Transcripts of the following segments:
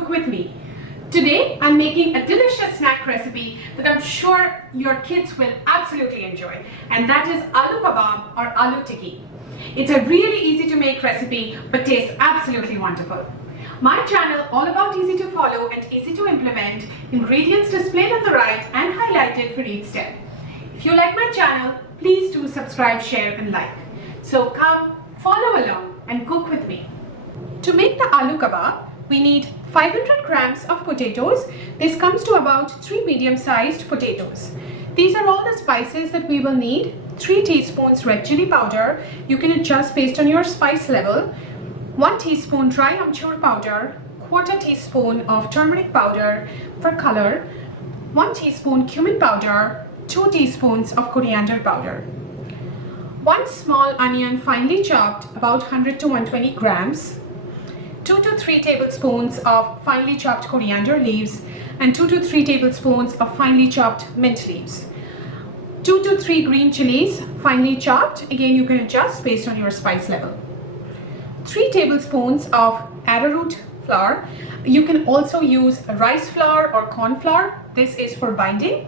Cook With Me. Today I'm making a delicious snack recipe that I'm sure your kids will absolutely enjoy, and that is Aloo Kabab or Aloo Tikki. It's a really easy to make recipe but tastes absolutely wonderful. My channel, all about easy to follow and easy to implement, ingredients displayed on the right and highlighted for each step. If you like my channel, please do subscribe, share and like. So come, follow along and cook with me. To make the Aloo Kabab, we need 500 grams of potatoes. This comes to about 3 medium-sized potatoes. These are all the spices that we will need. 3 teaspoons red chili powder. You can adjust based on your spice level. 1 teaspoon dry amchur powder. 1/4 teaspoon of turmeric powder for color. 1 teaspoon cumin powder. 2 teaspoons of coriander powder. 1 small onion finely chopped, about 100 to 120 grams. 2 to 3 tablespoons of finely chopped coriander leaves and 2 to 3 tablespoons of finely chopped mint leaves. 2 to 3 green chilies finely chopped. Again, you can adjust based on your spice level. 3 tablespoons of arrowroot flour. You can also use rice flour or corn flour. This is for binding.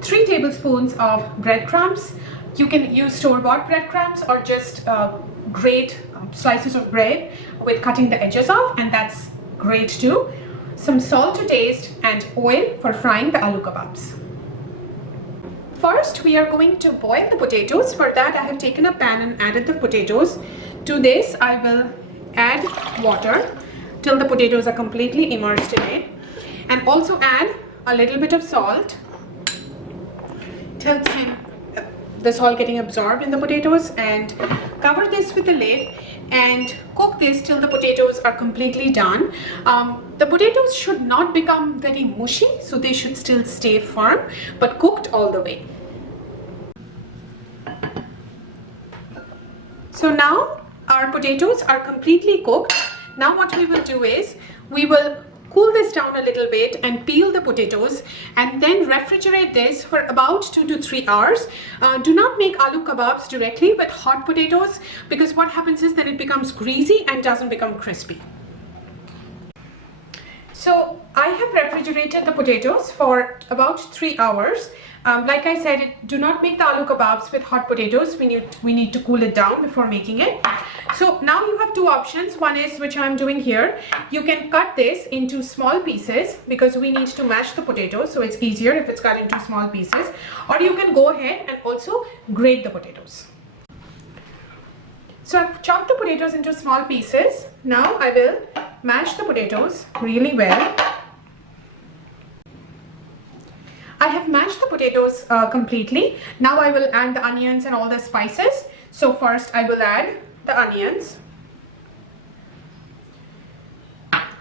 3 tablespoons of breadcrumbs. You can use store-bought breadcrumbs or just grate slices of bread with cutting the edges off, and that's great too. Some salt to taste and oil for frying the aloo kababs. First, we are going to boil the potatoes. For that, I have taken a pan and added the potatoes. To this, I will add water till the potatoes are completely immersed in it, and also add a little bit of salt till the salt getting absorbed in the potatoes, and cover this with a lid and cook this till the potatoes are completely done. The potatoes should not become very mushy, so they should still stay firm but cooked all the way. So now our potatoes are completely cooked. Now what we will do is we will cool this down a little bit and peel the potatoes and then refrigerate this for about 2 to 3 hours. Do not make aloo kababs directly with hot potatoes, because what happens is that it becomes greasy and doesn't become crispy. So I have refrigerated the potatoes for about 3 hours. Like I said, do not make the aloo kababs with hot potatoes. We need to cool it down before making it. So now you have 2 options. One is, which I'm doing here, you can cut this into small pieces because we need to mash the potatoes, so it's easier if it's cut into small pieces. Or you can go ahead and also grate the potatoes. So I've chopped the potatoes into small pieces. Now I will mash the potatoes really well. I have mashed the potatoes completely. Now I will add the onions and all the spices. So first I will add the onions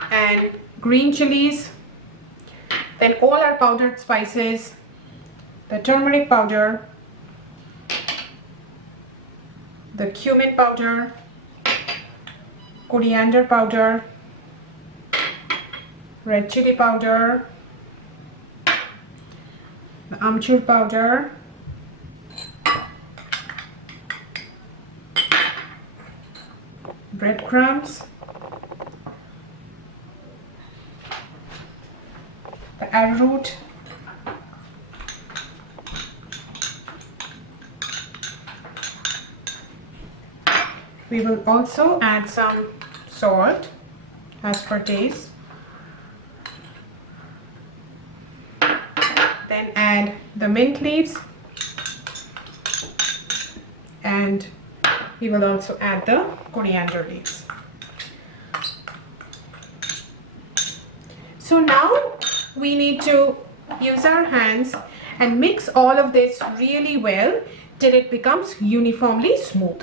and green chilies, then all our powdered spices, the turmeric powder, the cumin powder, coriander powder, red chili powder, the amchur powder, breadcrumbs, the arrowroot, we will also add some salt as per taste. Then add the mint leaves, and we will also add the coriander leaves. So now we need to use our hands and mix all of this really well till it becomes uniformly smooth.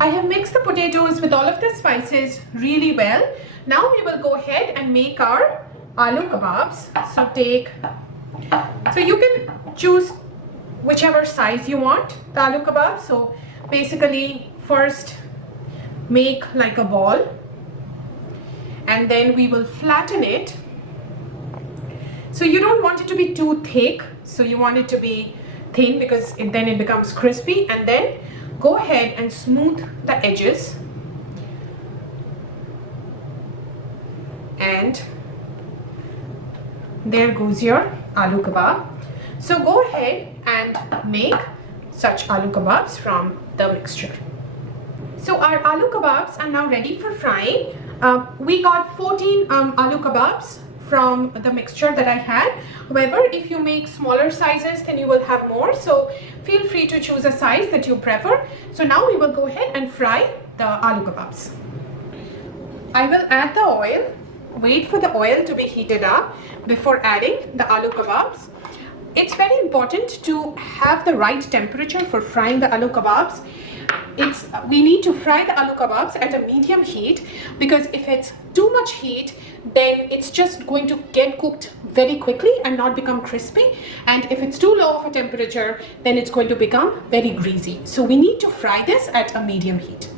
I have mixed the potatoes with all of the spices really well. Now we will go ahead and make our aloo kababs. So you can choose whichever size you want the aloo kebab. So basically first make like a ball and then we will flatten it. So you don't want it to be too thick, so you want it to be thin because then it becomes crispy, and then go ahead and smooth the edges And there goes your aloo kebab. So go ahead and make such aloo kebabs from the mixture. So our aloo kebabs are now ready for frying. We got 14 aloo kebabs from the mixture that I had. However, if you make smaller sizes, then you will have more. So feel free to choose a size that you prefer. So now we will go ahead and fry the aloo kebabs. I will add the oil. Wait for the oil to be heated up before adding the aloo kebabs. It's very important to have the right temperature for frying the aloo kebabs. We need to fry the aloo kebabs at a medium heat, because if it's too much heat, then it's just going to get cooked very quickly and not become crispy. And if it's too low of a temperature, then it's going to become very greasy. So we need to fry this at a medium heat.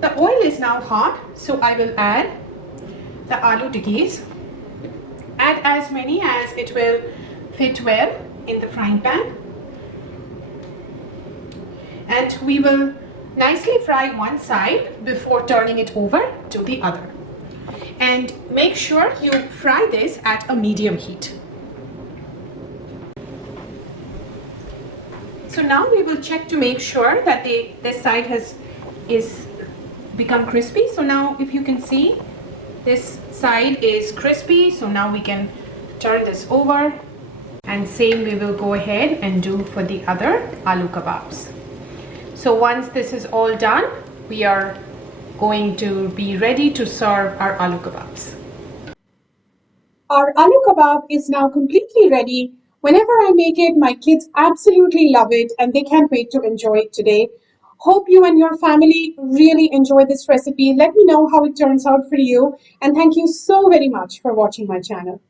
The oil is now hot, so I will add the aloo tikkis. Add as many as it will fit well in the frying pan. And we will nicely fry one side before turning it over to the other. And make sure you fry this at a medium heat. So now we will check to make sure that this side is become crispy. So now if you can see, this side is crispy. So now we can turn this over, and same we will go ahead and do for the other aloo kebabs. So once this is all done, we are going to be ready to serve our aloo kebabs. Our aloo kebab is now completely ready. Whenever I make it, my kids absolutely love it and they can't wait to enjoy it today. Hope you and your family really enjoy this recipe. Let me know how it turns out for you. And thank you so very much for watching my channel.